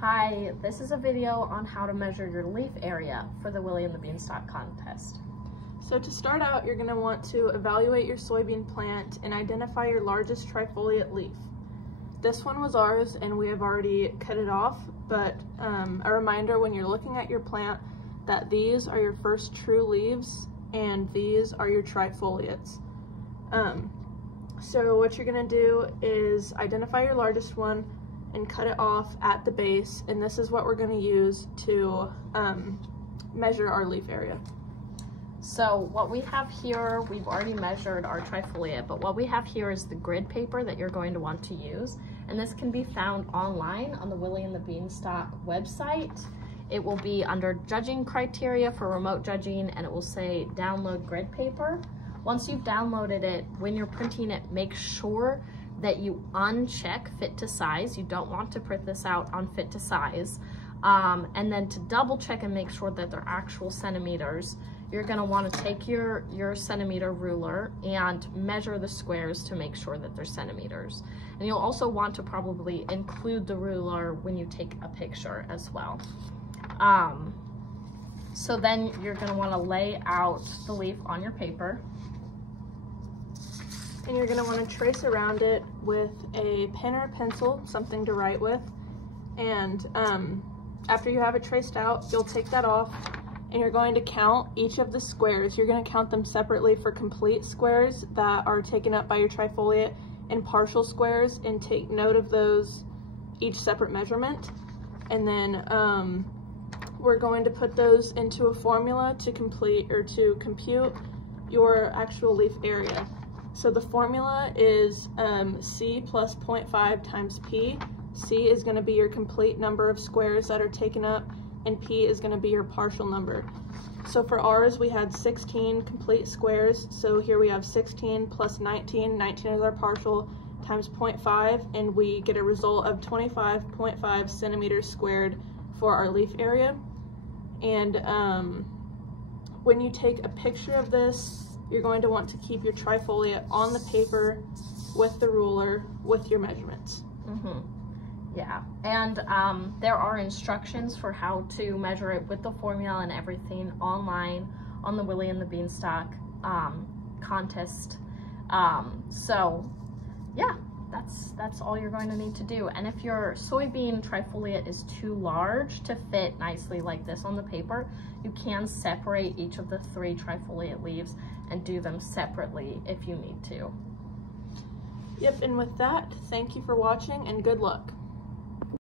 Hi, this is a video on how to measure your leaf area for the Willie and the Beanstalk contest. So to start out, you're going to want to evaluate your soybean plant and identify your largest trifoliate leaf. This one was ours and we have already cut it off, but a reminder when you're looking at your plant that these are your first true leaves and these are your trifoliates. So what you're going to do is identify your largest one and cut it off at the base, and this is what we're going to use to measure our leaf area. So what we have here, we've already measured our trifoliate, but what we have here is the grid paper that you're going to want to use, and this can be found online on the Willie and the Beanstalk website. It will be under judging criteria for remote judging, and it will say download grid paper. Once you've downloaded it, when you're printing it, make sure that you uncheck fit to size. You don't want to print this out on fit to size. And then to double check and make sure that they're actual centimeters, you're gonna wanna take your centimeter ruler and measure the squares to make sure that they're centimeters. And you'll also want to probably include the ruler when you take a picture as well. So then you're gonna wanna lay out the leaf on your paper. And you're going to want to trace around it with a pen or a pencil, something to write with. And after you have it traced out, you'll take that off and you're going to count each of the squares. You're going to count them separately for complete squares that are taken up by your trifoliate and partial squares, and take note of those, each separate measurement. And then we're going to put those into a formula to compute your actual leaf area. So the formula is C plus 0.5 times P. C is going to be your complete number of squares that are taken up, and P is going to be your partial number. So for ours, we had 16 complete squares. So here we have 16 plus 19. 19 is our partial, times 0.5, and we get a result of 25.5 centimeters squared for our leaf area. And when you take a picture of this, you're going to want to keep your trifoliate on the paper with the ruler with your measurements. Yeah, and there are instructions for how to measure it with the formula and everything online on the Willie and the Beanstalk contest. So yeah, that's all you're going to need to do. And if your soybean trifoliate is too large to fit nicely like this on the paper, you can separate each of the 3 trifoliate leaves and do them separately if you need to. Yep, and with that, thank you for watching and good luck.